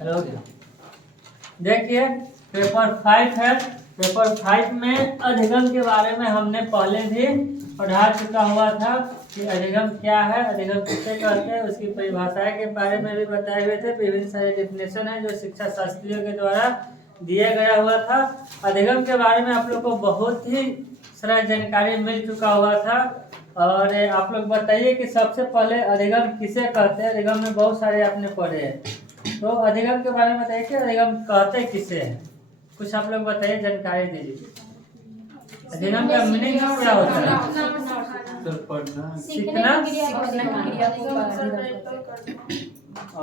चलो हो गया। देखिए पेपर 5 है। पेपर 5 में अधिगम के बारे में हमने पहले भी पढ़ा चुका हुआ था कि अधिगम क्या है, अधिगम किसे कहते हैं, उसकी परिभाषाएं के बारे में भी बताए हुए थे। विभिन्न सारे डेफिनेशन है जो शिक्षा शास्त्रियों के द्वारा दिया गया हुआ था। अधिगम के बारे में आप लोग को बहुत ही सारा जानकारी मिल चुका हुआ था। और आप लोग बताइए कि सबसे पहले अधिगम किसे कहते हैं। अधिगम में बहुत सारे आपने पढ़े हैं, तो अधिगम के बारे में बताइए कि अधिगम कहते किसे हैं। कुछ आप लोग बताइए, जानकारी दीजिए। अधिगम का मीनिंग क्या होता है? सीखना।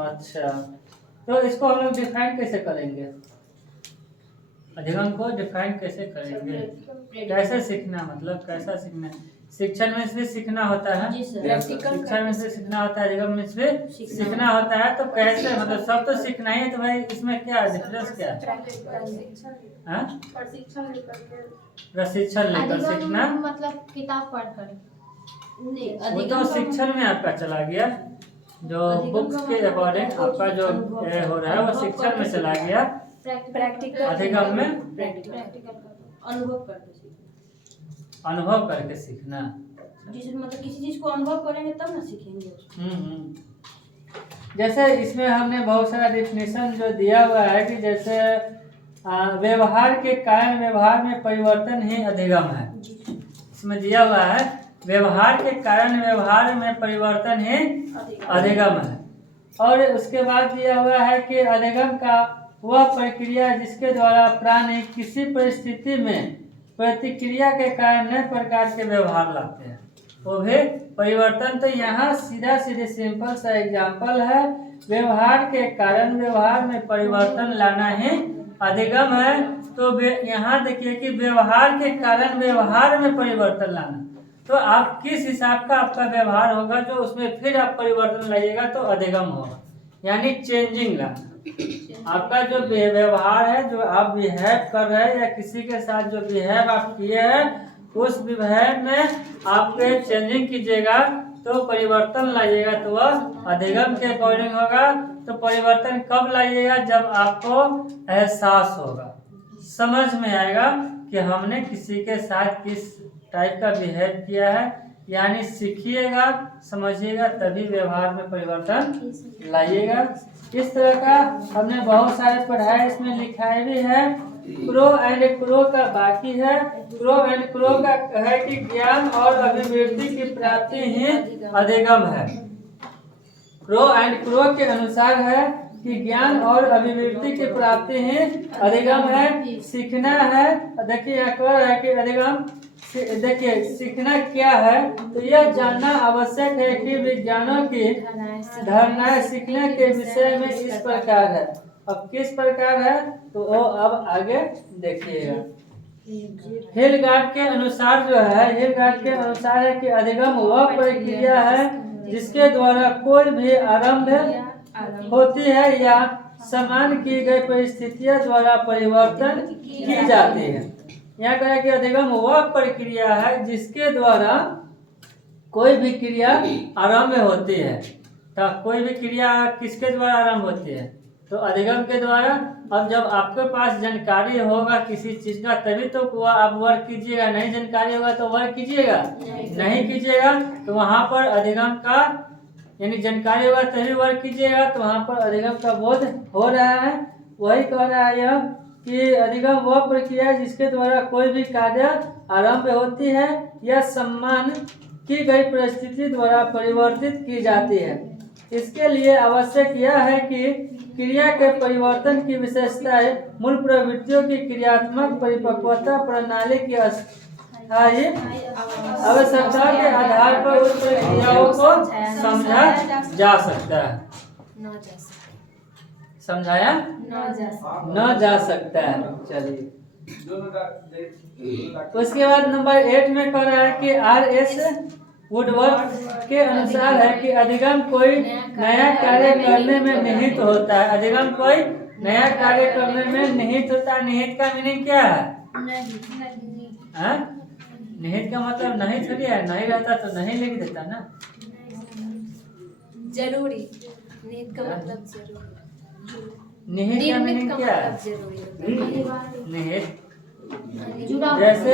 अच्छा, तो इसको हम लोग डिफाइन कैसे करेंगे? अधिगम को डिफाइन कैसे करेंगे? कैसे सीखना, मतलब कैसा सीखना? शिक्षण में से सीखना होता है, शिक्षा में से सीखना होता है, अधिगम में से सीखना होता है। तो कैसे, मतलब सब तो सीखना ही है, तो भाई इसमें क्या डिफरेंस क्या है? प्रशिक्षण लेकर सीखना, मतलब किताब पढ़कर। वो तो शिक्षण में आपका चला गया। जो बुक्स के अकॉर्डिंग आपका जो हो रहा है वो शिक्षण में चला गया। प्रैक्टिकल अधिगम में अनुभव करके सीखना। मतलब किसी चीज को अनुभव करेंगे तब ना सीखेंगे। जैसे इसमें हमने बहुत सारा डेफिनेशन जो दिया हुआ है कि जैसे व्यवहार के कारण व्यवहार में परिवर्तन ही अधिगम है। इसमें दिया हुआ है व्यवहार के कारण व्यवहार में परिवर्तन ही अधिगम है। और उसके बाद दिया हुआ है कि अधिगम का वह प्रक्रिया जिसके द्वारा प्राणी किसी परिस्थिति में प्रतिक्रिया के कारण नए प्रकार के व्यवहार लाते हैं, वो भी परिवर्तन। तो यहाँ सीधा सीधे सिंपल सा एग्जाम्पल है, व्यवहार के कारण व्यवहार में परिवर्तन लाना ही अधिगम है। तो यहाँ देखिए कि व्यवहार के कारण व्यवहार में परिवर्तन लाना, तो आप किस हिसाब का आपका व्यवहार होगा जो उसमें फिर आप परिवर्तन लाइएगा तो अधिगम होगा, यानी चेंजिंग लाना। आपका जो व्यवहार है, जो आप बिहेव कर रहे हैं या किसी के साथ जो बिहेव आप किए हैं, उस बिहेव में आप चेंजिंग कीजिएगा तो परिवर्तन लाइएगा, तो वह अधिगम के अकॉर्डिंग होगा। तो परिवर्तन कब लाइएगा? जब आपको एहसास होगा, समझ में आएगा कि हमने किसी के साथ किस टाइप का बिहेव किया है, यानी सीखिएगा, समझिएगा, तभी व्यवहार में परिवर्तन लाइएगा। इस तरह का हमने बहुत सारे पढ़ाई इसमें लिखाई भी है। क्रो एंड क्रो का बाकी है। क्रो एंड क्रो का है कि ज्ञान और अभिवृद्धि की प्राप्ति ही अधिगम है। क्रो एंड क्रो के अनुसार है कि ज्ञान और अभिवृद्धि की प्राप्ति ही अधिगम है, सीखना है। देखिए यहाँ कह रहा है कि अधिगम, देखिए सीखना क्या है, तो यह जानना आवश्यक है कि विज्ञानों की धारणाएं सीखने के विषय में इस प्रकार है। अब किस प्रकार है तो वो अब आगे देखिएगा। हिलगार्ड के अनुसार जो है, हिलगार्ड के अनुसार है कि अधिगम वह प्रक्रिया है जिसके द्वारा कोई भी आरंभ होती है या समान की गई परिस्थितियों द्वारा परिवर्तन की जाती है। यहाँ कहा कि अधिगम वह प्रक्रिया है जिसके द्वारा कोई भी क्रिया आरंभ होती है। तो कोई भी क्रिया किसके द्वारा आरंभ होती है? तो अधिगम के द्वारा। अब जब आपके पास जानकारी होगा किसी चीज का तभी तो वह आप वर्क कीजिएगा, नहीं जानकारी होगा तो वर्क कीजिएगा नहीं कीजिएगा। तो वहाँ पर अधिगम का यानी जानकारी होगा तभी वर्क कीजिएगा, तो वहाँ पर अधिगम का बोध हो रहा है। वही कह रहा है यह कि अधिगम वह प्रक्रिया जिसके द्वारा कोई भी कार्य आरंभ होती है या सम्मान की गई परिस्थिति द्वारा परिवर्तित की जाती है। इसके लिए आवश्यक यह है कि क्रिया के परिवर्तन की विशेषताएं मूल प्रवृत्तियों की क्रियात्मक परिपक्वता प्रणाली की स्थायी आवश्यकता के आधार पर उस प्रक्रियाओं को समझा जा सकता है। समझाया न जा सकता है। चलिए उसके बाद नंबर 8 में कह रहा है कि R.S. वुडवर्थ के अनुसार है कि अधिगम कोई नया कार्य करने में निहित होता है। अधिगम कोई नया कार्य करने में निहित होता है। निहित का मीनिंग क्या है? निहित का मतलब नहीं थोड़ी है, नहीं रहता तो नहीं लिख देता ना, जरूरी। निहित का मतलब जरूरी। निहित का मीनिंग क्या है? निहित जैसे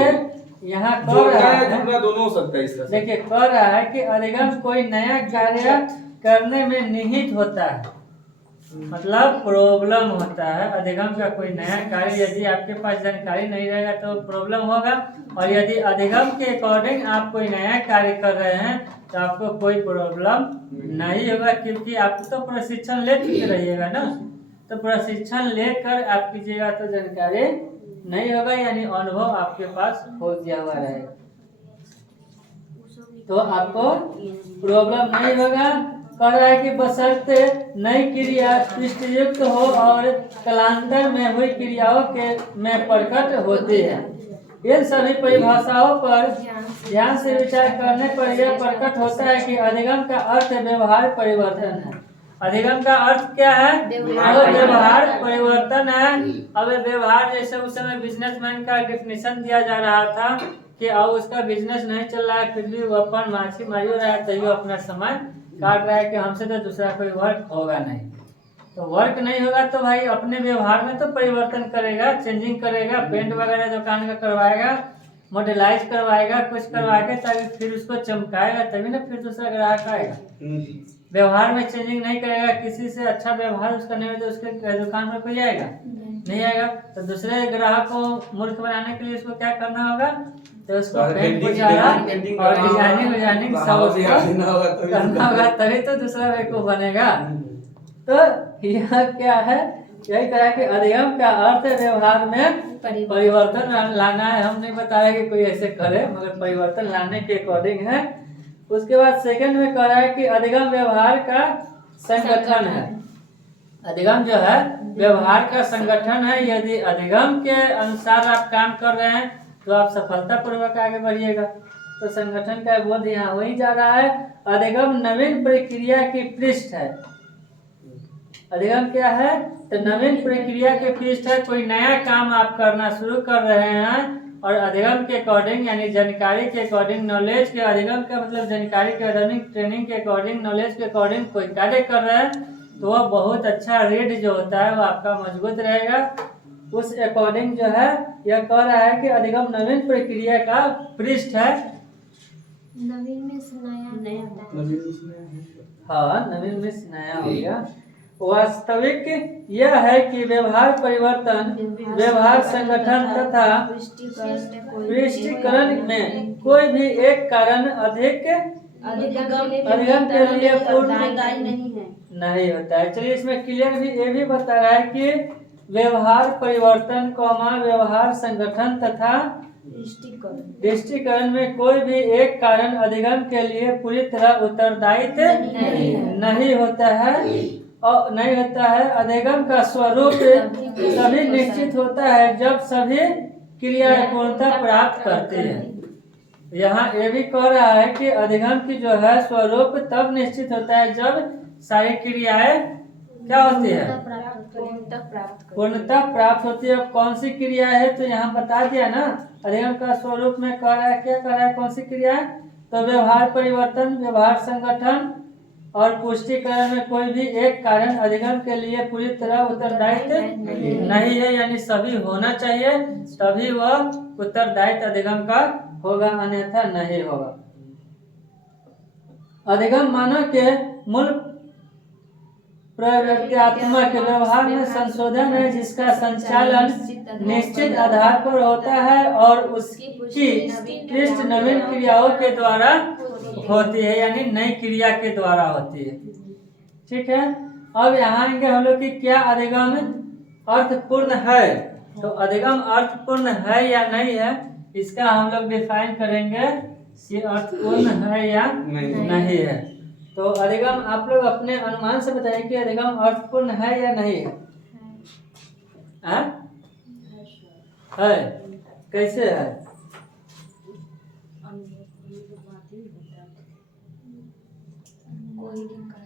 यहाँ कह रहा है, दोनों हो सकता है इस तरह से। देखिए कह रहा है कि अधिगम कोई नया कार्य करने में निहित होता है, मतलब प्रॉब्लम होता है। अधिगम का कोई नया कार्य, यदि आपके पास जानकारी नहीं रहेगा तो प्रॉब्लम होगा, और यदि अधिगम के अकॉर्डिंग आप कोई नया कार्य कर रहे हैं तो आपको कोई प्रॉब्लम नहीं होगा, क्योंकि आप तो प्रशिक्षण ले चुके रहिएगा ना। तो प्रशिक्षण लेकर आप कीजिएगा तो जानकारी नहीं होगा, यानी अनुभव आपके पास हो गया हुआ रहेगा, तो आपको प्रॉब्लम नहीं होगा। कह रहा है कि बशर्ते नई क्रिया इष्टयुक्त हो और कालांतर में हुई क्रियाओं के में प्रकट होती है। इन सभी परिभाषाओं पर ध्यान से विचार करने पर यह प्रकट होता है कि अधिगम का अर्थ व्यवहार परिवर्तन है। अधिगम का अर्थ क्या है? व्यवहार परिवर्तन है। अब व्यवहार जैसे उस समय बिजनेसमैन का डेफिनेशन दिया जा रहा था कि अब उसका बिजनेस नहीं चल रहा है, फिर भी वो अपन माछी मारी हो रहा है, तभी अपना समय काट रहा है कि हमसे तो दूसरा कोई वर्क होगा नहीं। तो वर्क नहीं होगा तो भाई अपने व्यवहार में तो परिवर्तन करेगा, चेंजिंग करेगा, पेंट वगैरह दुकान का करवाएगा, मॉडलाइज करवाएगा, कुछ करवाएगा, तभी फिर उसको चमकाएगा, तभी ना फिर दूसरा ग्राहक आएगा। व्यवहार में चेंजिंग नहीं करेगा, किसी से अच्छा व्यवहार उसका नहीं हो तो उसके दुकान पर कोई आएगा नहीं आएगा। तो दूसरे ग्राहक को मूर्ख बनाने के लिए उसको क्या करना होगा? तो उसको पेंट वगैरह और डिजाइनिंग सब उसको करना होगा, तभी तो दूसरा बेवकूफ बनेगा। तो यह क्या है? यही कहा कि अधिगम का अर्थ व्यवहार में परिवर्तन लाना है। हम नहीं बता रहे कि कोई ऐसे करे, मगर परिवर्तन लाने के अकॉर्डिंग है। उसके बाद सेकंड में कह रहा है कि अधिगम व्यवहार का संगठन है। अधिगम जो है व्यवहार का संगठन है। यदि अधिगम के अनुसार आप काम कर रहे हैं तो आप सफलता पूर्वक आगे बढ़िएगा। तो संगठन का बोध यहाँ वही जा रहा है। अधिगम नवीन प्रक्रिया की पृष्ठ है। अधिगम क्या है? तो नवीन प्रक्रिया के पृष्ठ है। कोई नया काम आप करना शुरू कर रहे हैं और अधिगम के अकॉर्डिंग, यानी जानकारी के अकॉर्डिंग, नॉलेज के, अधिगम का मतलब जानकारी के अकॉर्डिंग, ट्रेनिंग के अकॉर्डिंग, नॉलेज के अकॉर्डिंग कोई कार्य कर रहे हैं तो वह बहुत अच्छा रीड जो होता है वो आपका मजबूत रहेगा। उस अकॉर्डिंग जो है यह कह रहा है कि अधिगम नवीन प्रक्रिया का पृष्ठ है। नवीन में नया हाँ, नवीन में नया हो गया। वास्तविक यह है कि व्यवहार परिवर्तन, व्यवहार संगठन तथा पृष्ठीकरण में कोई भी एक कारण अधिगम के लिए पूर्ण नहीं होता है। चलिए इसमें क्लियर भी ये भी बता रहा है कि व्यवहार परिवर्तन, व्यवहार संगठन तथा दृष्टिकरण में कोई भी एक कारण अधिगम के लिए पूरी तरह उत्तरदायित्व नहीं होता है और नहीं होता है। अधिगम का स्वरूप तभी निश्चित होता है जब सभी क्रिया पूर्णता प्राप्त करती है। यहाँ ये भी कह रहा है कि अधिगम की जो है स्वरूप तब निश्चित होता है जब सारी क्रियाएं क्या होती है? पूर्णता प्राप्त होती है। अब कौन सी क्रिया है तो यहाँ बता दिया ना। अधिगम का स्वरूप में कह रहा है, क्या कह रहा है, कौन सी क्रिया है? तो व्यवहार परिवर्तन, व्यवहार संगठन और पुष्टिकरण में कोई भी एक कारण अधिगम के लिए पूरी तरह उत्तरदायित्व नहीं है, यानी सभी होना चाहिए तभी वह उत्तरदायित्व अधिगम का होगा, अन्यथा नहीं होगा। अधिगम मानव के मूल प्रवृत्त्यात्मक व्यवहार में संशोधन है जिसका संचालन निश्चित आधार पर होता है और उसकी पृष्ठ नवीन क्रियाओं के द्वारा होती है, यानी नई क्रिया के द्वारा होती है। ठीक है। अब यहाँ आएंगे हम लोग कि क्या अधिगम अर्थपूर्ण है। तो अधिगम अर्थपूर्ण है या नहीं है, इसका हम लोग डिफाइन करेंगे कि अर्थपूर्ण है या नहीं है। तो अधिगम आप लोग अपने अनुमान से बताइए कि अधिगम अर्थपूर्ण है या नहीं है। है? कैसे है?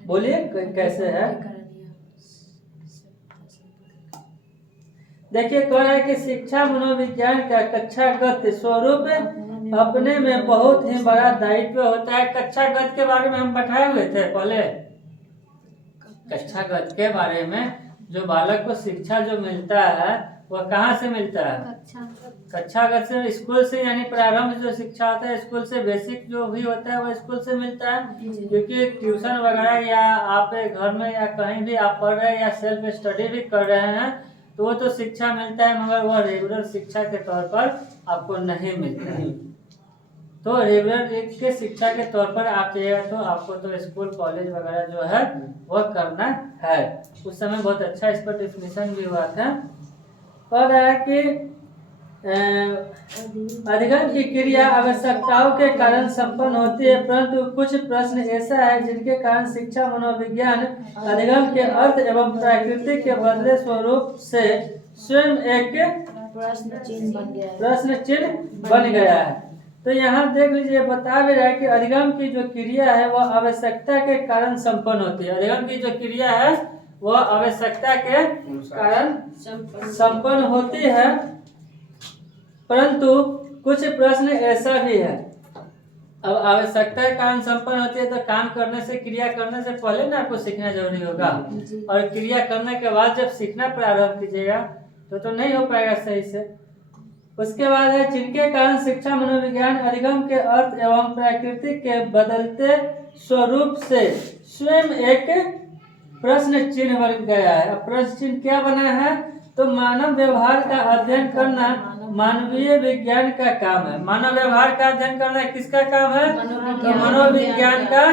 बोलिए कैसे है। देखिए कह रहा है कि शिक्षा मनोविज्ञान का कक्षागत स्वरूप अपने में बहुत ही बड़ा दायित्व होता है। कक्षागत के बारे में हम बताए हुए थे पहले। कक्षागत के बारे में जो बालक को शिक्षा जो मिलता है वह कहाँ से मिलता है? कक्षागत से, स्कूल से, यानी प्रारंभ जो शिक्षा होता है स्कूल से, बेसिक जो भी होता है वो स्कूल से मिलता है। क्योंकि ट्यूशन वगैरह या आप घर में या कहीं भी आप पढ़ रहे हैं या सेल्फ स्टडी भी कर रहे हैं तो वो तो शिक्षा मिलता है, मगर वह रेगुलर शिक्षा के तौर पर आपको नहीं मिलता है। तो रेगुलर के शिक्षा के तौर पर आप चाहिएगा तो आपको तो स्कूल कॉलेज वगैरह जो है वह करना है। उस समय बहुत अच्छा इस पर डिफिनेशन भी हुआ था। कह रहा है कि अधिगम की क्रिया आवश्यकताओं के कारण संपन्न होती है, परंतु कुछ प्रश्न ऐसा है जिनके कारण शिक्षा मनोविज्ञान अधिगम के अर्थ एवं प्रकृति के बदले स्वरूप से स्वयं एक प्रश्न चिन्ह बन गया है। तो यहाँ देख लीजिए, बता भी रहा है कि अधिगम की जो क्रिया है वह आवश्यकता के कारण संपन्न होती है। अधिगम की जो क्रिया है वह आवश्यकता के कारण संपन्न होती है, परंतु कुछ प्रश्न ऐसा भी है। अब आवश्यकता के कारण संपन्न होती है तो काम करने से, क्रिया करने से पहले ना आपको सीखना जरूरी होगा, और क्रिया करने के बाद जब सीखना प्रारंभ कीजिएगा तो नहीं हो पाएगा सही से। उसके बाद है जिनके कारण शिक्षा मनोविज्ञान अधिगम के अर्थ एवं प्रकृति के बदलते स्वरूप से स्वयं एक प्रश्न चिन्ह बन गया है। अब प्रश्न चिन्ह क्या बना है? तो मानव व्यवहार का अध्ययन करना मानवीय विज्ञान का काम है। मानव व्यवहार का अध्ययन करना किसका काम है? तो मनोविज्ञान का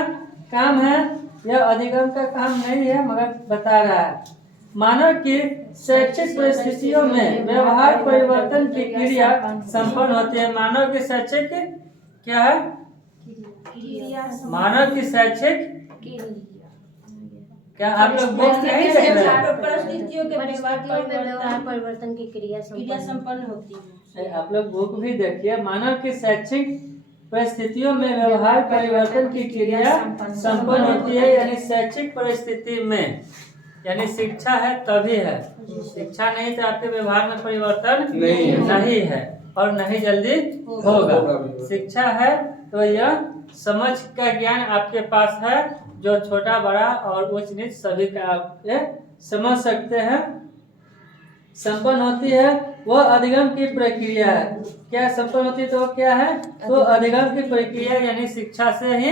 काम है। यह अधिगम का काम नहीं है, मगर बता रहा है। मानव की शैक्षिक परिस्थितियों में व्यवहार परिवर्तन की क्रिया संपन्न होती है। मानव की शैक्षिक क्या है? मानव की शैक्षिक क्या आप लोग बुक नहीं देख रहे हैं? परिस्थितियों के परिवर्तन की क्रिया संपन्न होती है। आप लोग बुक भी देखिए। मानव की शैक्षिक परिस्थितियों में व्यवहार परिवर्तन की क्रिया संपन्न होती है, यानी शैक्षिक परिस्थिति में, यानी शिक्षा है तभी है। शिक्षा नहीं तो आपके व्यवहार में परिवर्तन नहीं है और नहीं जल्दी होगा। शिक्षा है तो यह समझ का ज्ञान आपके पास है, जो छोटा बड़ा और उच्च नीच सभी का आप समझ सकते हैं, संपन्न होती है। वह अधिगम की प्रक्रिया है। क्या संपन्न होती है तो क्या है? तो अधिगम की प्रक्रिया, यानी शिक्षा से ही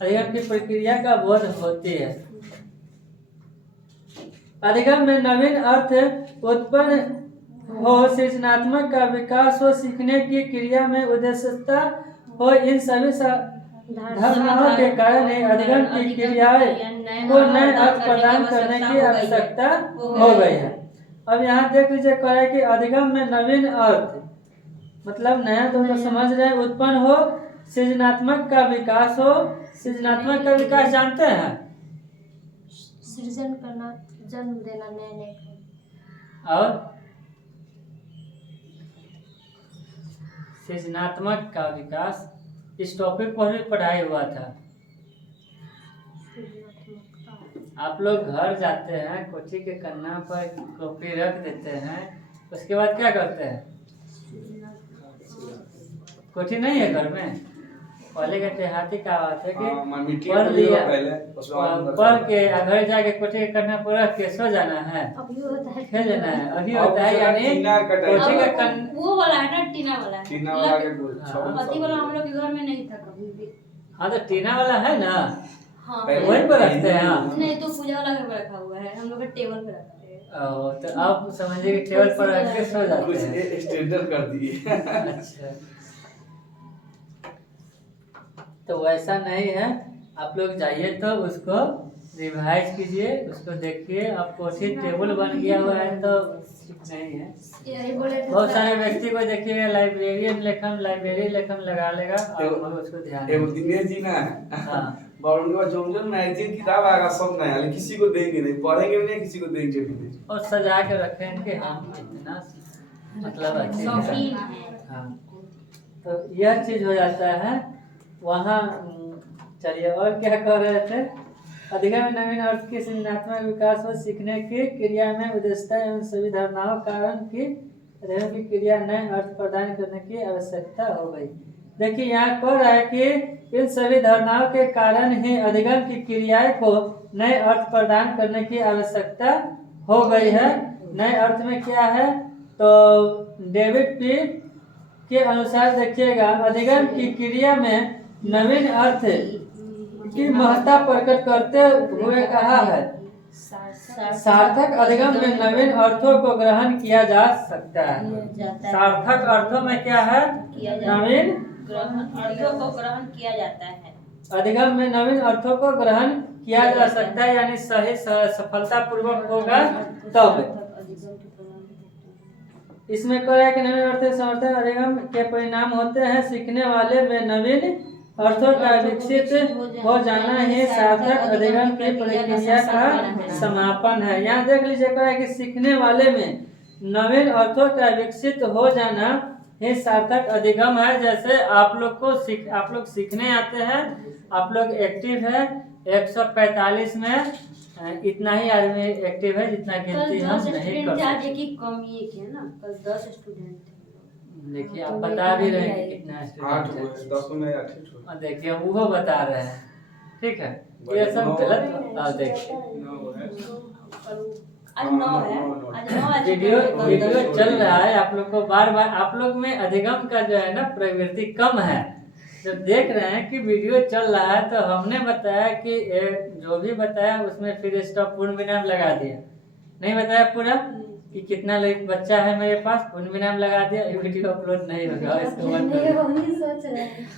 अधिगम की प्रक्रिया का बोध होती है। अधिगम में नवीन अर्थ उत्पन्न हो, सृजनात्मक का विकास हो, सीखने की क्रिया में उद्देश्यता हो, इन सभी धारणाओं के कारण ही अधिगम की क्रियाएं को नए अर्थ प्रदान करने की आवश्यकता हो गई है। अब यहाँ देख लीजिए, कह रहे कि अधिगम में नवीन अर्थ मतलब नया तो समझ रहे हैं, उत्पन्न हो, सृजनात्मक का विकास हो। सृजनात्मक का विकास जानते हैं? सृजन करना, जन्म देना नए नए। और सृजनात्मक का विकास, इस टॉपिक पर भी पढ़ाई हुआ था। आप लोग घर जाते हैं, कोठी के कन्ना पर कॉपी रख देते हैं, उसके बाद क्या करते हैं? कोठी नहीं है घर में? पहले के देहाती का बात है कि पढ़ लिया, पढ़ के घर जाके कोठी के कन्ना पर रख के सो जाना है, खेल लेना है। अभी होता है यानी कोठी का वो वाला है ना, टीना वाला पति वाला हम लोग के घर में नहीं था कभी भी। हाँ तो टीना वाला है ना, हाँ वहीं पर रखते हैं। नहीं तो पूजा वाला घर पर रखा हुआ है, हम लोग के टेबल पे रखते हैं। तो आप समझिए कि टेबल पर रख के सो जाते हैं। स्टैंडर्ड कर दिए। अच्छा, तो वैसा नहीं है। आप लोग जाइए तो उसको रिवाइज कीजिए, उसको देखिए। अब कोठी टेबल बन गया हुआ है तो नहीं है। बहुत सारे व्यक्ति को देखिएगा लाइब्रेरियन लेखन, लाइब्रेरी लेखन लगा लेगा और उसको ध्यान दिनेश जी ना, हाँ उनके पास जो मैगजीन किताब आएगा सब नया, लेकिन किसी को देंगे नहीं, पढ़ेंगे भी नहीं, किसी को देंगे भी नहीं, और सजा के रखें कि हम इतना मतलब अच्छे हैं। हाँ, तो यह चीज हो जाता है वहाँ। चलिए, और क्या कह रहे थे? अधिगम में नवीन अर्थ की सृजनात्मक विकास हो, सीखने की क्रिया में उद्देश्यता एवं सभी धारणाओं कारण की अधिगम की क्रिया नए अर्थ प्रदान करने की आवश्यकता हो गई। देखिए यहाँ कह रहा है कि इन सभी धारणाओं के कारण ही अधिगम की क्रियाएं को नए अर्थ प्रदान करने की आवश्यकता हो गई है। नए अर्थ में क्या है, तो डेविड पी के अनुसार देखिएगा, अधिगम की क्रिया में नवीन अर्थ की महत्ता प्रकट करते हुए कहा है, सार्थक अधिगम में नवीन अर्थों को ग्रहण किया जा सकता है। सार्थक अर्थों में क्या है, नवीन अर्थों को ग्रहण किया जाता है। अधिगम में नवीन अर्थों को ग्रहण किया जा सकता है, यानी सही सफलता पूर्वक होगा तब। इसमें कह रहा है कि नवीन अर्थ समर्थन अधिगम के परिणाम होते हैं। सीखने वाले में नवीन अर्थों का विकसित हो जाना ही सार्थक अधिगम की प्रक्रिया का समापन है। यहाँ देख लीजिए, कह रहा है कि सीखने वाले में नवीन अर्थों का विकसित हो जाना ही सार्थक अधिगम है। जैसे आप लोग सीखने आते हैं, आप लोग एक्टिव है, 145 में इतना ही आदमी एक्टिव है जितना गिनती हम नहीं कर सकते। कमी है ना, कल 10 स्टूडेंट थे। देखिए आप बता भी रहे हैं कि कितना स्टूडेंट है, 10 में 8 और देखिए वो बता रहे हैं, ठीक है, ये सब गलत। और देखिए आज 9 है, आज 9 वीडियो चल रहा है, आप लोग को बार बार आप लोग में अधिगम का जो है ना प्रवृत्ति कम है। जब देख रहे हैं कि वीडियो चल रहा है तो हमने बताया कि जो भी बताया उसमें फिर स्टॉप पूर्ण विराम लगा दिया, नहीं बताया पूरा कि कितना बच्चा है मेरे पास, पूर्ण विराम लगा दिया, वीडियो अपलोड नहीं होगा, इसको मत करो। सोच रहे हैं।